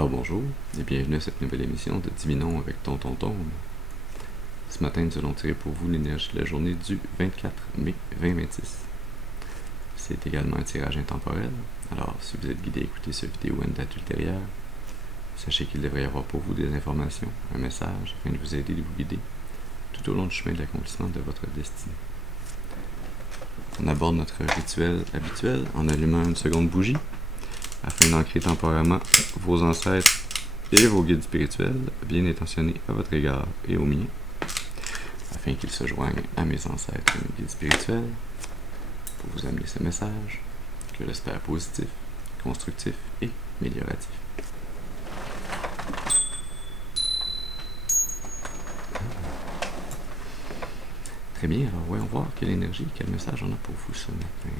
Alors bonjour et bienvenue à cette nouvelle émission de Divinons avec Tonton Tombe. Ce matin, nous allons tirer pour vous l'énergie de la journée du 24 mai 2026. C'est également un tirage intemporel, alors si vous êtes guidé à écouter cette vidéo à une date ultérieure, sachez qu'il devrait y avoir pour vous des informations, un message afin de vous aider et de vous guider tout au long du chemin de l'accomplissement de votre destinée. On aborde notre rituel habituel en allumant une seconde bougie afin d'ancrer temporairement vos ancêtres et vos guides spirituels bien intentionnés à votre égard et au mien, afin qu'ils se joignent à mes ancêtres et mes guides spirituels pour vous amener ce message que j'espère positif, constructif et amélioratif. Très bien, alors voyons voir quelle énergie, quel message on a pour vous ce matin.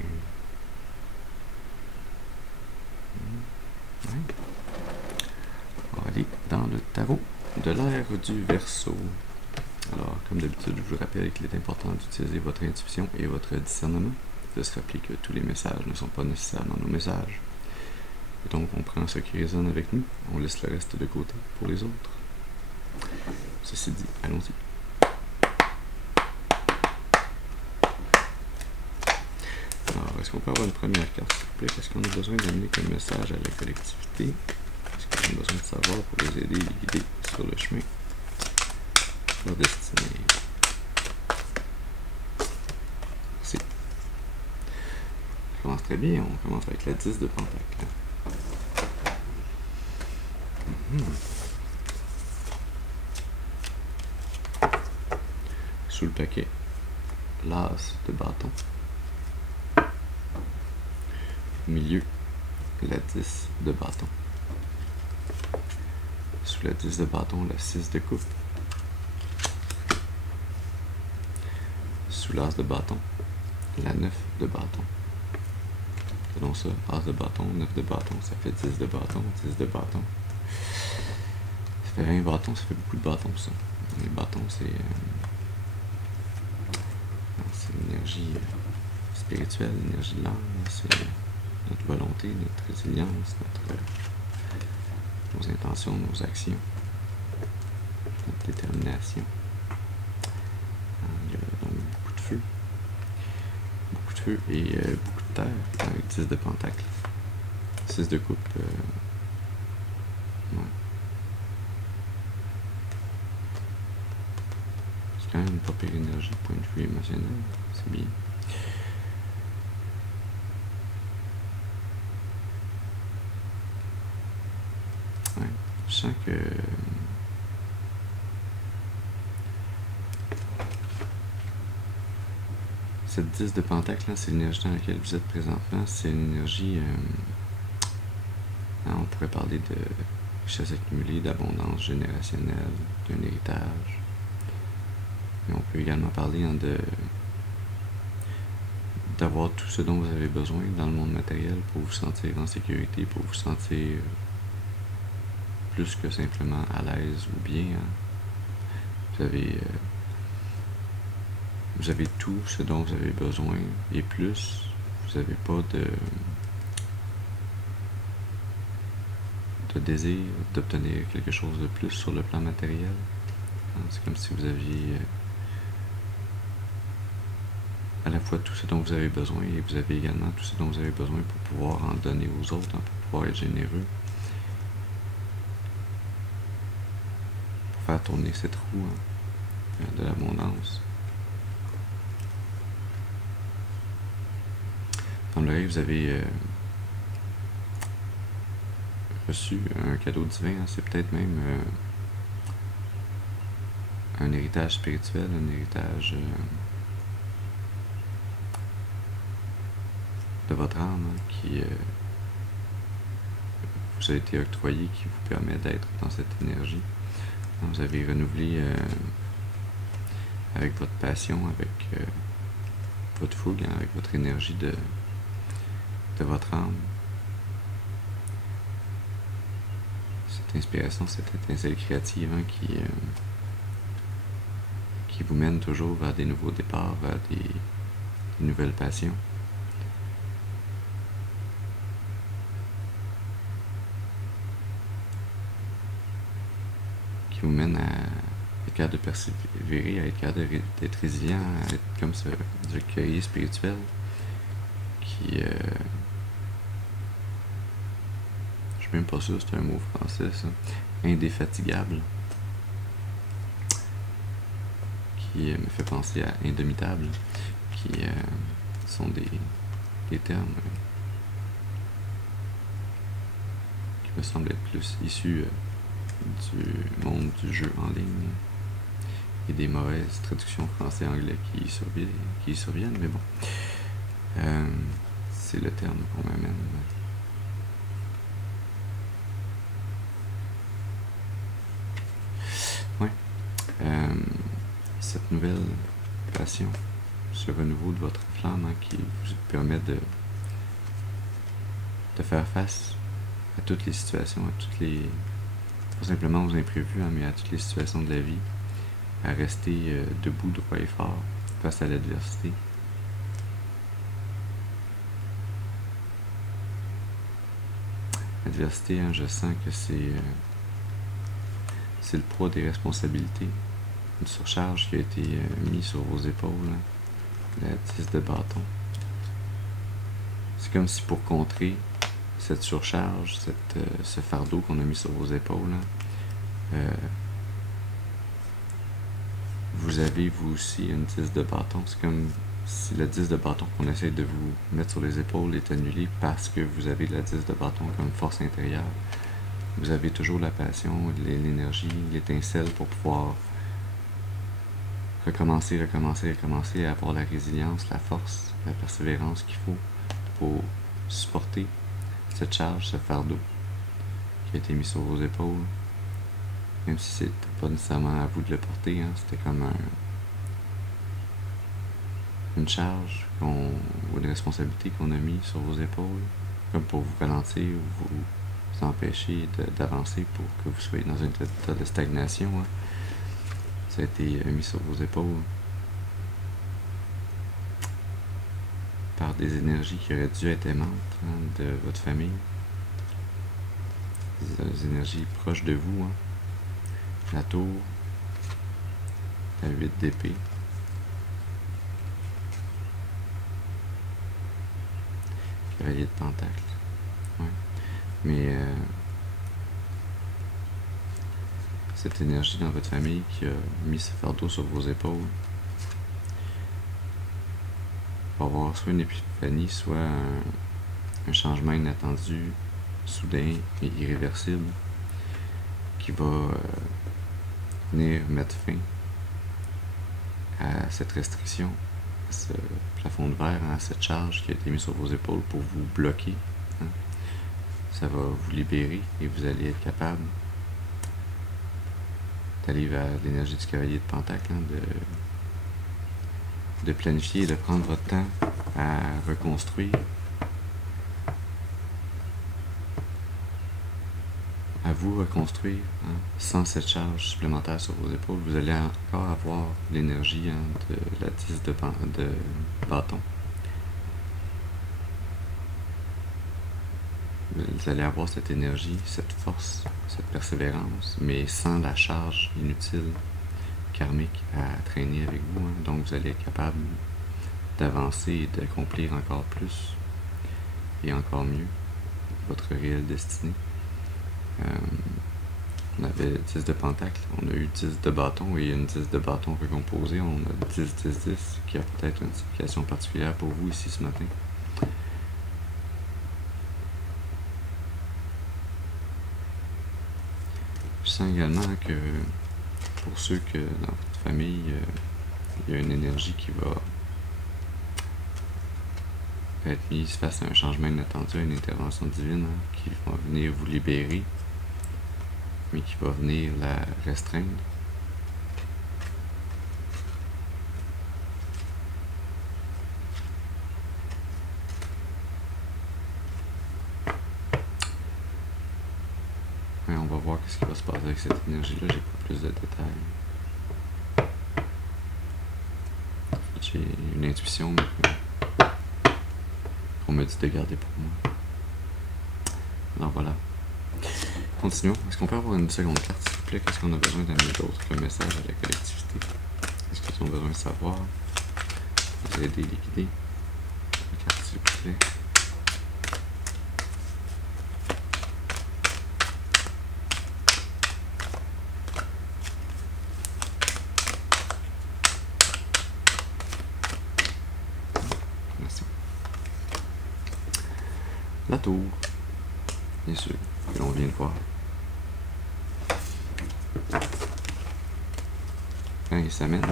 Ouais. On va aller dans le tarot de l'ère du Verseau. Alors, comme d'habitude, je vous rappelle qu'il est important d'utiliser votre intuition et votre discernement, de se rappeler que tous les messages ne sont pas nécessairement nos messages. Et donc, on prend ce qui résonne avec nous, on laisse le reste de côté pour les autres. Ceci dit, allons-y. Alors, est-ce qu'on peut avoir une première carte, s'il vous plaît? Qu'est-ce qu'on a besoin d'amener comme message à la collectivité? Qu'est-ce qu'on a besoin de savoir pour les aider et les guider sur le chemin de leur destinée? Merci. Ça commence très bien, on commence avec la 10 de Pentacle. Sous le paquet, l'As de bâton. Au milieu, la 10 de bâton. Sous la 10 de bâton, la 6 de coupe. Sous l'As de bâton, la 9 de bâton. Selon ça, As de bâton, 9 de bâton, ça fait 10 de bâton, 10 de bâton. Ça fait 20 bâtons, ça fait beaucoup de bâtons ça. Les bâtons, c'est l'énergie spirituelle, l'énergie de l'âme, c'est notre volonté, notre résilience, nos intentions, nos actions, notre détermination. Il y a donc beaucoup de feu et beaucoup de terre avec 10 de pentacle, 6 de coupe. Ouais. C'est quand même une pas pire énergie, point de vue émotionnel, c'est bien. Ouais, je sens que cette 10 de pentacle, c'est l'énergie dans laquelle vous êtes présentement. C'est une énergie, on pourrait parler de richesse accumulée, d'abondance générationnelle, d'un héritage. Mais on peut également parler d'avoir tout ce dont vous avez besoin dans le monde matériel pour vous sentir en sécurité, pour vous sentir plus que simplement à l'aise ou bien. Vous avez tout ce dont vous avez besoin et plus. Vous n'avez pas de désir d'obtenir quelque chose de plus sur le plan matériel. C'est comme si vous aviez à la fois tout ce dont vous avez besoin et vous avez également tout ce dont vous avez besoin pour pouvoir en donner aux autres, pour pouvoir être généreux, pour faire tourner cette roue de l'abondance. Dans l'oreille, vous avez reçu un cadeau divin, c'est peut-être même un héritage spirituel, un héritage de votre âme qui vous a été octroyé, qui vous permet d'être dans cette énergie. Vous avez renouvelé avec votre passion, avec votre fougue, avec votre énergie de votre âme. Cette inspiration, cette étincelle créative qui vous mène toujours vers des nouveaux départs, vers des nouvelles passions. qui vous mène à être capable de persévérer, à être capable d'être résilient, à être comme ce guerrier spirituel qui... je suis même pas sûr si c'est un mot français, ça. Indéfatigable. Qui me fait penser à indomitable, qui sont des termes qui me semblent être plus issus du monde du jeu en ligne et des mauvaises traductions français-anglais qui y surviennent, mais bon, c'est le terme qu'on m'amène. Ouais. Cette nouvelle passion, ce renouveau de votre flamme qui vous permet de faire face à toutes les situations, à toutes les... pas simplement aux imprévus, mais à toutes les situations de la vie, à rester debout, droit et fort face à l'adversité. L'adversité, je sens que c'est le poids des responsabilités, une surcharge qui a été mise sur vos épaules, la 10 de bâton. C'est comme si pour contrer cette surcharge, ce fardeau qu'on a mis sur vos épaules, vous avez vous aussi une 10 de bâton. C'est comme si la 10 de bâton qu'on essaie de vous mettre sur les épaules est annulée parce que vous avez la 10 de bâton comme force intérieure. Vous avez toujours la passion, l'énergie, l'étincelle pour pouvoir recommencer, et avoir la résilience, la force, la persévérance qu'il faut pour supporter cette charge, ce fardeau qui a été mis sur vos épaules. Même si c'était pas nécessairement à vous de le porter, c'était comme une charge ou une responsabilité qu'on a mis sur vos épaules, comme pour vous ralentir ou vous empêcher d'avancer pour que vous soyez dans un état de stagnation. Ça a été mis sur vos épaules par des énergies qui auraient dû être aimantes de votre famille, des énergies proches de vous. La tour, la 8 d'épée, cavalier de pentacle. Ouais. Mais cette énergie dans votre famille qui a mis ce fardeau sur vos épaules va avoir soit une épiphanie, soit un changement inattendu, soudain et irréversible qui va venir mettre fin à cette restriction, à ce plafond de verre, à cette charge qui a été mise sur vos épaules pour vous bloquer. Ça va vous libérer et vous allez être capable d'aller vers l'énergie du cavalier de pentacle, de planifier, de prendre votre temps à reconstruire, à vous reconstruire, sans cette charge supplémentaire sur vos épaules. Vous allez encore avoir l'énergie de la 10 de bâton. Vous allez avoir cette énergie, cette force, cette persévérance, mais sans la charge inutile, karmique à traîner avec vous. Donc vous allez être capable d'avancer et d'accomplir encore plus et encore mieux votre réelle destinée. On avait 10 de pentacle, on a eu 10 de bâton et une 10 de bâton recomposé. On a 10-10-10 qui a peut-être une signification particulière pour vous ici ce matin. Je sens également que pour ceux que dans votre famille, il y a une énergie qui va être mise face à un changement inattendu, à une intervention divine qui va venir vous libérer, mais qui va venir la restreindre. Ouais, on va voir ce qui va se passer avec cette énergie-là, j'ai pas plus de détails. J'ai une intuition, mais on me dit de garder pour moi. Alors voilà. Continuons. Est-ce qu'on peut avoir une seconde carte, s'il vous plaît? Qu'est-ce qu'on a besoin d'amener d'autre comme message à la collectivité? Qu'est-ce qu'ils ont besoin de savoir? Vous aider, liquider. Une carte, s'il vous plaît. Merci. La tour. Bien sûr, que l'on vient de voir. Il s'amène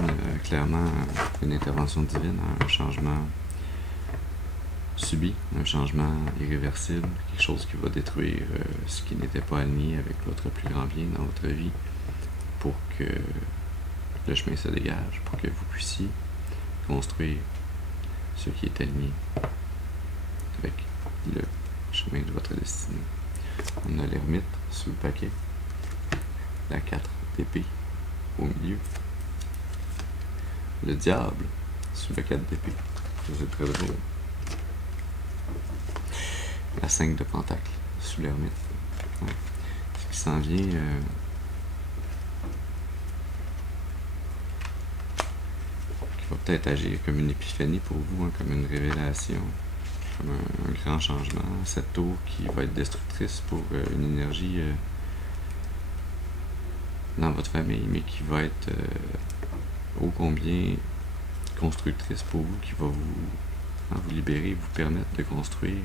clairement une intervention divine, un changement subi, un changement irréversible, quelque chose qui va détruire ce qui n'était pas aligné avec votre plus grand bien dans votre vie pour que le chemin se dégage, pour que vous puissiez construire ce qui est aligné avec le chemin de votre destinée. On a l'ermite sous le paquet, la 4 d'épée au milieu, le diable sous le 4 d'épée, c'est très drôle, la 5 de pentacle sous l'ermite. Ouais. Ce qui s'en vient, qui va peut-être agir comme une épiphanie pour vous, hein, comme une révélation, comme un grand changement. Cette tour qui va être destructrice pour une énergie dans votre famille, mais qui va être ô combien constructrice pour vous, qui va vous libérer, vous permettre de construire.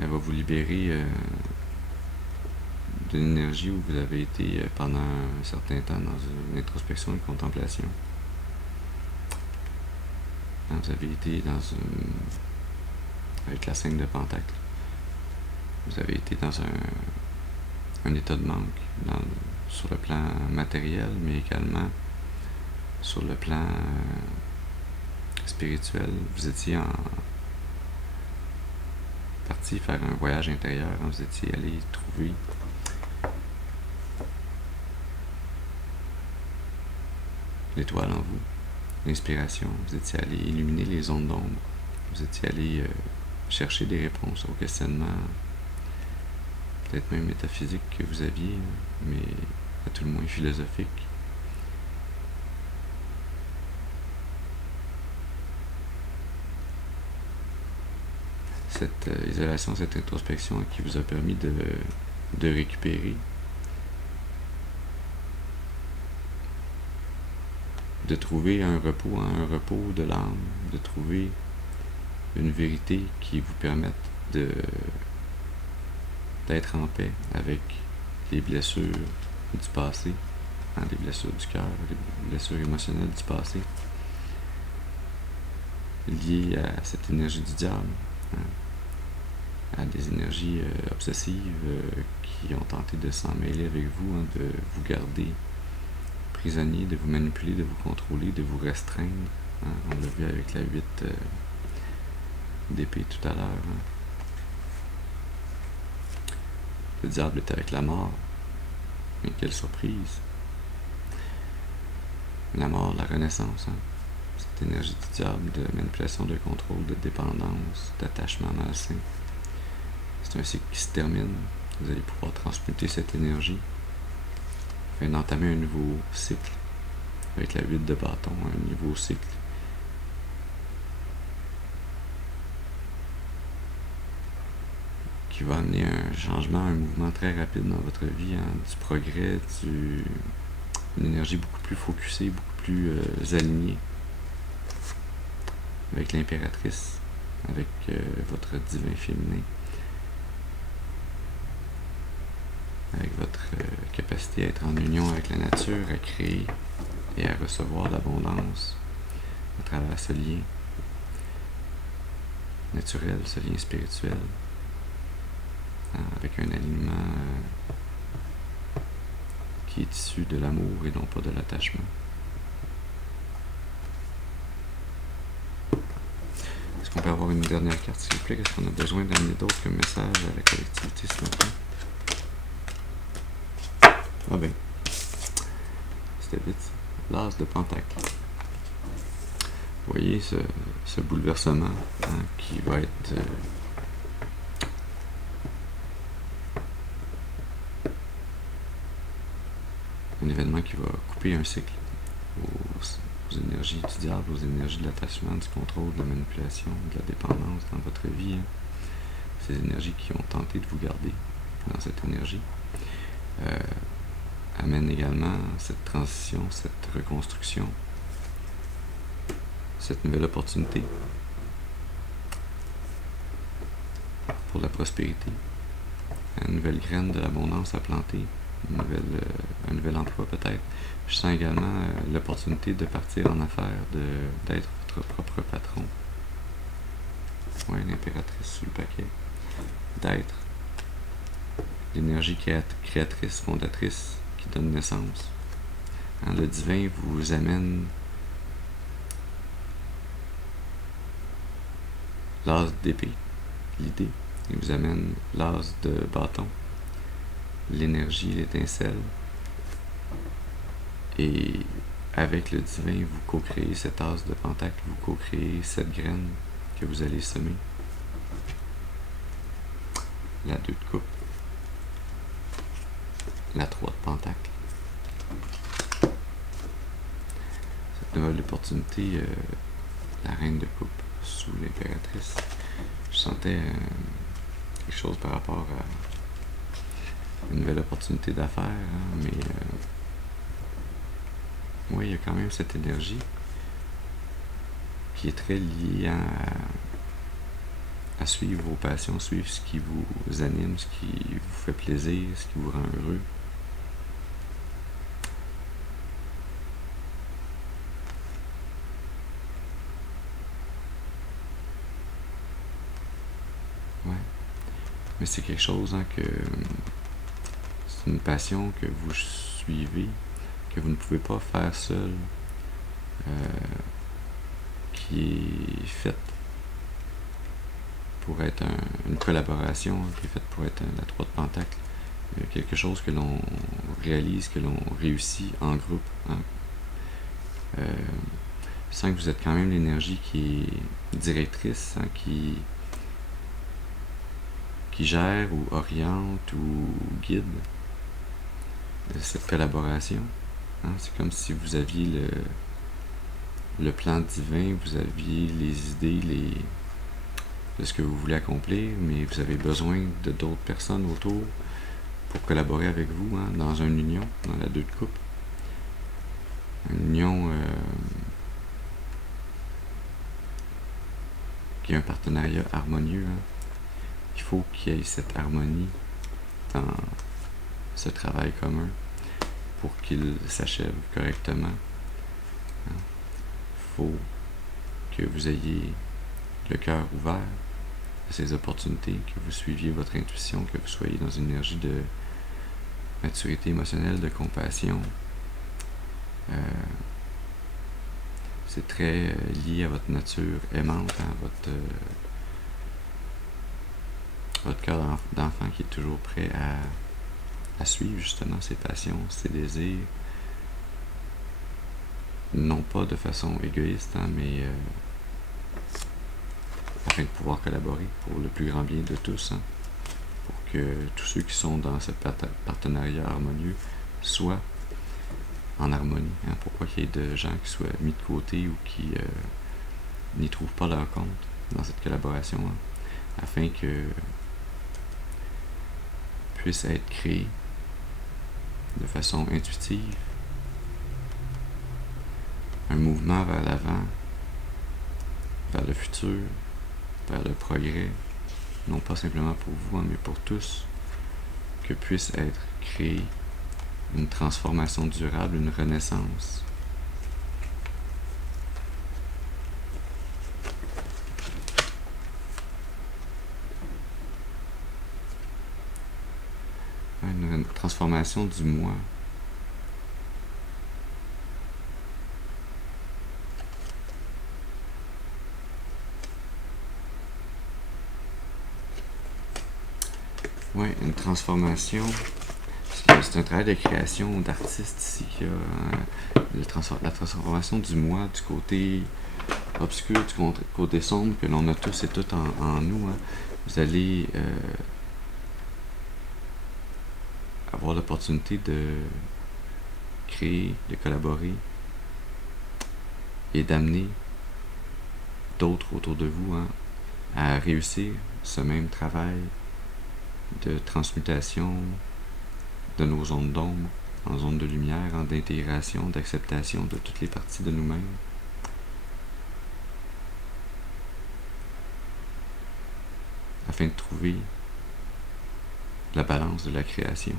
Elle va vous libérer d'une énergie où vous avez été pendant un certain temps dans une introspection, une contemplation. Vous avez été avec la 5 de pentacle, vous avez été dans un état de manque sur le plan matériel, mais également sur le plan spirituel. Vous étiez parti faire un voyage intérieur, hein, vous étiez allé trouver l'étoile en vous, l'inspiration, vous étiez allé illuminer les zones d'ombre, vous étiez allé chercher des réponses aux questionnements, peut-être même métaphysiques que vous aviez, mais à tout le moins philosophiques. Cette isolation, cette introspection qui vous a permis de récupérer, de trouver un repos de l'âme, de trouver une vérité qui vous permette d'être en paix avec les blessures du passé, hein, les blessures du cœur, les blessures émotionnelles du passé, liées à cette énergie du diable, hein, à des énergies obsessives qui ont tenté de s'en mêler avec vous, hein, de vous garder prisonnier, de vous manipuler, de vous contrôler, de vous restreindre. Hein. On l'a vu avec la 8 d'épée tout à l'heure. Hein. Le diable est avec la mort. Mais quelle surprise! La mort, la renaissance. Hein. Cette énergie du diable de manipulation, de contrôle, de dépendance, d'attachement malsain. C'est un cycle qui se termine. Vous allez pouvoir transmuter cette énergie afin d'entamer un nouveau cycle avec la 8 de bâton, un nouveau cycle qui va amener un changement, un mouvement très rapide dans votre vie, hein, du progrès, une énergie beaucoup plus focusée, beaucoup plus alignée avec l'impératrice, avec votre divin féminin, avec votre capacité à être en union avec la nature, à créer et à recevoir l'abondance à travers ce lien naturel, ce lien spirituel, hein, avec un alignement qui est issu de l'amour et non pas de l'attachement. Est-ce qu'on peut avoir une dernière carte, s'il vous plaît? Est-ce qu'on a besoin d'amener d'autres comme message à la collectivité ce matin? Ah ben, c'était vite. L'as de pentacle. Vous voyez ce bouleversement, hein, qui va être un événement qui va couper un cycle aux énergies du diable, aux énergies de l'attachement, du contrôle, de la manipulation, de la dépendance dans votre vie. Ces énergies qui ont tenté de vous garder dans cette énergie amènent également cette transition, cette reconstruction, cette nouvelle opportunité pour la prospérité, une nouvelle graine de l'abondance à planter, un nouvel emploi peut-être. Je sens également l'opportunité de partir en affaires, d'être votre propre patron. Ouais, l'impératrice sous le paquet. D'être l'énergie créatrice, fondatrice qui donne naissance. Le divin vous amène l'as d'épée, l'idée. Il vous amène l'as de bâton, l'énergie, l'étincelle. Et avec le divin, vous co-créez cet as de pentacle, vous co-créez cette graine que vous allez semer. La 2 de coupe, la 3 de pentacle. Cette nouvelle opportunité, la reine de coupe sous l'impératrice, je sentais quelque chose par rapport à une nouvelle opportunité d'affaires, mais oui, il y a quand même cette énergie qui est très liée à suivre vos passions, suivre ce qui vous anime, ce qui vous fait plaisir, ce qui vous rend heureux. Ouais. Mais c'est quelque chose que c'est une passion que vous suivez, que vous ne pouvez pas faire seul, qui est faite pour être une collaboration, qui est faite pour être la 3 de pentacle, quelque chose que l'on réalise, que l'on réussit en groupe. Je sens que vous êtes quand même l'énergie qui est directrice, qui gère ou oriente ou guide cette collaboration. C'est comme si vous aviez le plan divin, vous aviez les idées de ce que vous voulez accomplir, mais vous avez besoin de d'autres personnes autour pour collaborer avec vous dans une union, dans la 2 de coupe. Une union qui est un partenariat harmonieux. Il faut qu'il y ait cette harmonie dans ce travail commun pour qu'il s'achève correctement. Il faut que vous ayez le cœur ouvert à ces opportunités, que vous suiviez votre intuition, que vous soyez dans une énergie de maturité émotionnelle, de compassion. C'est très lié à votre nature aimante, votre cœur d'enfant qui est toujours prêt à suivre justement ses passions, ses désirs, non pas de façon égoïste, mais afin de pouvoir collaborer pour le plus grand bien de tous, pour que tous ceux qui sont dans ce partenariat harmonieux soient en harmonie. Pourquoi qu'il y ait de gens qui soient mis de côté ou qui n'y trouvent pas leur compte dans cette collaboration, afin que puisse être créé de façon intuitive un mouvement vers l'avant, vers le futur, vers le progrès, non pas simplement pour vous, mais pour tous, que puisse être créée une transformation durable, une renaissance. Une transformation du moi. Oui, une transformation. C'est un travail de création d'artiste ici qui a la transformation du moi, du côté obscur, du côté sombre que l'on a tous et toutes en nous. Vous allez avoir l'opportunité créer, de collaborer et d'amener d'autres autour de vous à réussir ce même travail de transmutation de nos zones d'ombre en zones de lumière, d'intégration, d'acceptation de toutes les parties de nous-mêmes. Afin de trouver la balance de la création.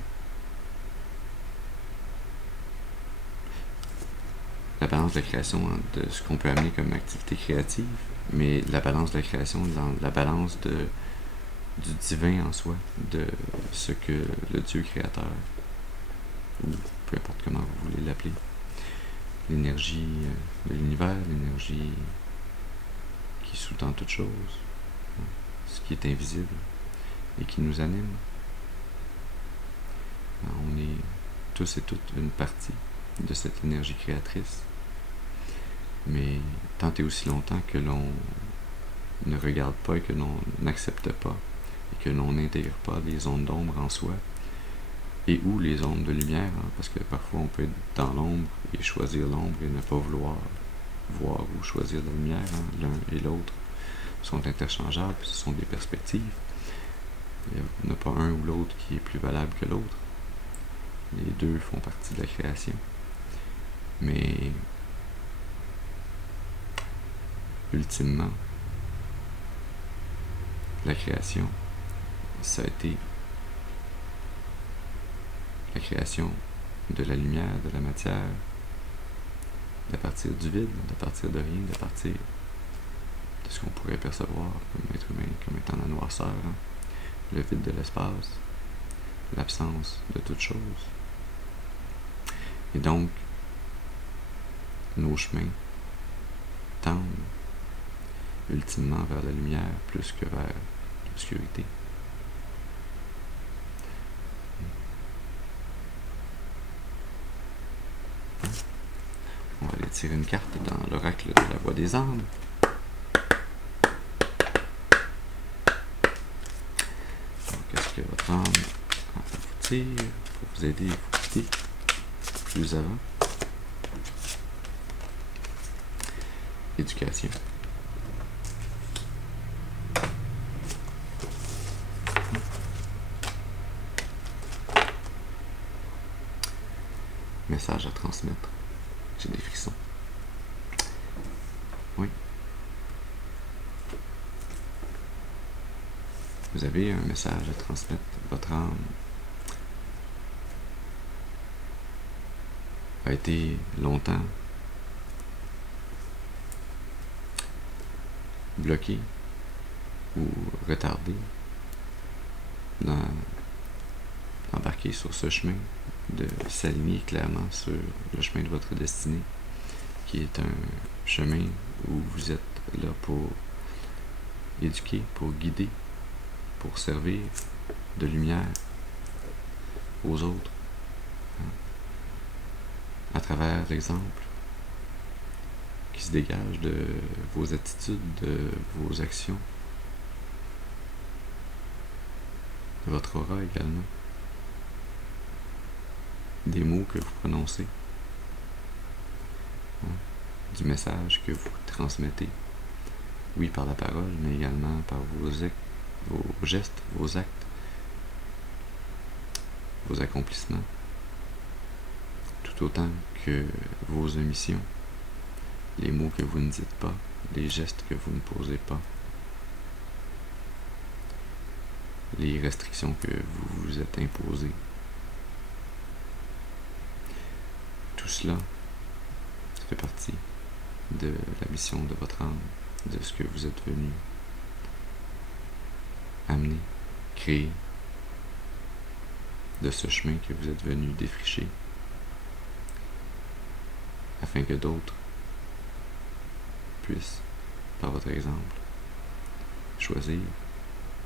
La balance de la création de ce qu'on peut amener comme activité créative, mais la balance de la création dans la balance du divin en soi, de ce que le Dieu créateur, ou peu importe comment vous voulez l'appeler, l'énergie de l'univers, l'énergie qui sous-tend toute chose, ce qui est invisible et qui nous anime. On est tous et toutes une partie de cette énergie créatrice, mais tant et aussi longtemps que l'on ne regarde pas et que l'on n'accepte pas et que l'on n'intègre pas les ondes d'ombre en soi et ou les ondes de lumière, parce que parfois on peut être dans l'ombre et choisir l'ombre et ne pas vouloir voir ou choisir la lumière, l'un et l'autre sont interchangeables, ce sont des perspectives. Il n'y en a pas un ou l'autre qui est plus valable que l'autre. Les deux font partie de la création. Mais ultimement, la création, ça a été la création de la lumière, de la matière, de partir du vide, de partir de rien, de partir de ce qu'on pourrait percevoir comme être humain, comme étant la noirceur, le vide de l'espace, l'absence de toute chose. Et donc, nos chemins tendent ultimement vers la lumière plus que vers l'obscurité. On va aller tirer une carte dans l'oracle de la voix des âmes. Donc, est-ce que votre âme vous tire pour vous aider à vous guider plus avant? Éducation. Message à transmettre. J'ai des frissons. Oui. Vous avez un message à transmettre. Votre âme a été longtemps bloqué ou retardé d'embarquer sur ce chemin, de s'aligner clairement sur le chemin de votre destinée, qui est un chemin où vous êtes là pour éduquer, pour guider, pour servir de lumière aux autres, à travers l'exemple qui se dégage de vos attitudes, de vos actions, de votre aura également, des mots que vous prononcez, du message que vous transmettez, oui par la parole, mais également par vos gestes, vos actes, vos accomplissements, tout autant que vos omissions, les mots que vous ne dites pas, les gestes que vous ne posez pas, les restrictions que vous vous êtes imposées. Tout cela, ça fait partie de la mission de votre âme, de ce que vous êtes venu amener, créer, de ce chemin que vous êtes venu défricher, afin que d'autres puissent, par votre exemple, choisir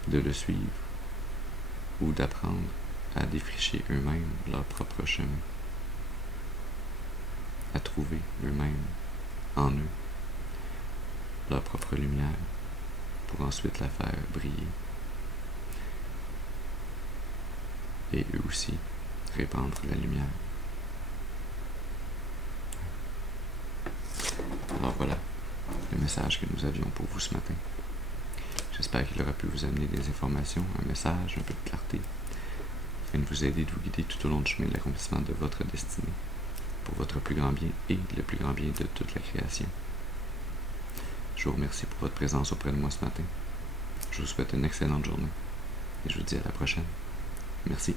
de le suivre ou d'apprendre à défricher eux-mêmes leur propre chemin, à trouver eux-mêmes en eux leur propre lumière pour ensuite la faire briller et eux aussi répandre la lumière. Voilà le message que nous avions pour vous ce matin. J'espère qu'il aura pu vous amener des informations, un message, un peu de clarté, afin de vous aider, de vous guider tout au long du chemin de l'accomplissement de votre destinée, pour votre plus grand bien et le plus grand bien de toute la création. Je vous remercie pour votre présence auprès de moi ce matin. Je vous souhaite une excellente journée et je vous dis à la prochaine. Merci.